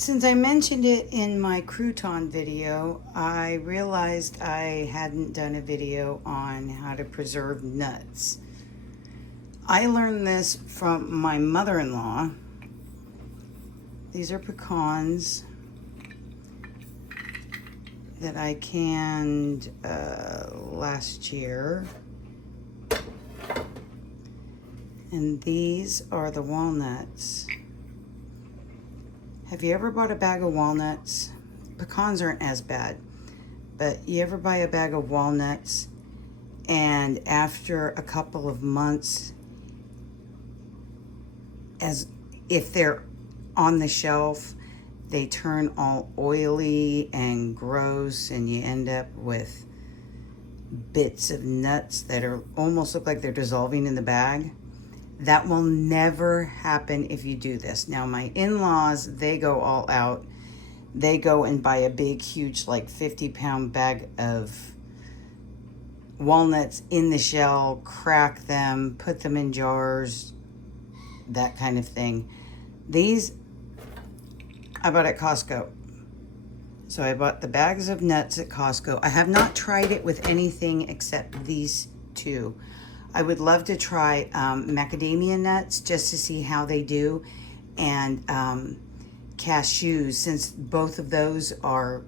Since I mentioned it in my crouton video, I realized I hadn't done a video on how to preserve nuts. I learned this from my mother-in-law. These are pecans that I canned last year. And these are the walnuts. Have you ever bought a bag of walnuts? Pecans aren't as bad, but you ever buy a bag of walnuts and after a couple of months, as if they're on the shelf, they turn all oily and gross and you end up with bits of nuts that are almost look like they're dissolving in the bag? That will never happen if you do this. Now, my in-laws, they go all out. They go and buy a big, huge, like 50-pound bag of walnuts in the shell, crack them, put them in jars, that kind of thing. These I bought at Costco. So I bought the bags of nuts at Costco. I have not tried it with anything except these two. I would love to try macadamia nuts just to see how they do, and cashews, since both of those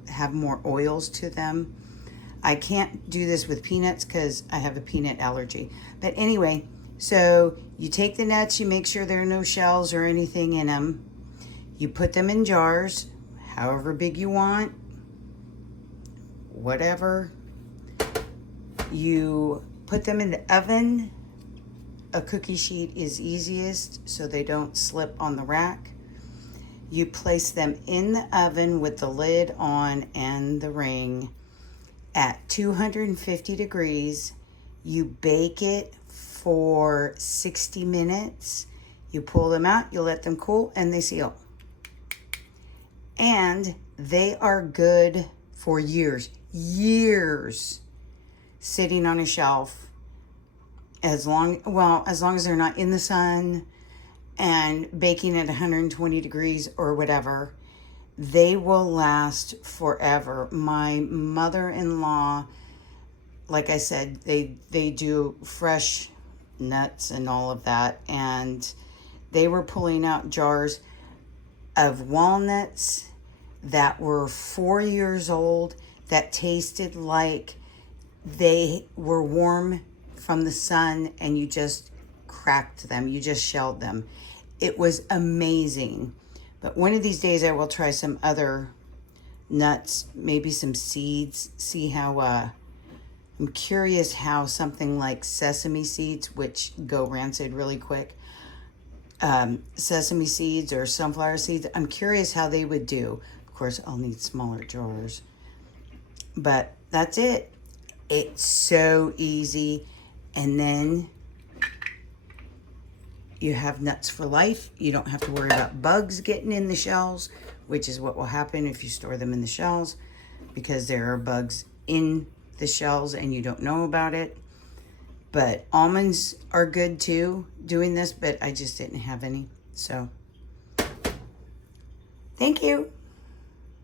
have more oils to them. I can't do this with peanuts because I have a peanut allergy. But anyway, so you take the nuts, you make sure there are no shells or anything in them. You put them in jars, however big you want, whatever. You put them in the oven. A cookie sheet is easiest so they don't slip on the rack. You place them in the oven with the lid on and the ring at 250 degrees. You bake it for 60 minutes. You pull them out, you let them cool, and they seal. And they are good for years, sitting on a shelf, as long as they're not in the sun and baking at 120 degrees or whatever. They will last forever. My mother-in-law, like I said, they do fresh nuts and all of that, and they were pulling out jars of walnuts that were 4 years old that tasted like they were warm from the sun, and you just cracked them, you just shelled them. It was amazing. But one of these days I will try some other nuts, maybe some seeds, see how I'm curious how something like sesame seeds, which go rancid really quick, sesame seeds or sunflower seeds, I'm curious how they would do. Of course, I'll need smaller jars. But that's it. It's so easy. And then you have nuts for life. You don't have to worry about bugs getting in the shells, which is what will happen if you store them in the shells, because there are bugs in the shells and you don't know about it. But almonds are good too, doing this, but I just didn't have any. So, thank you.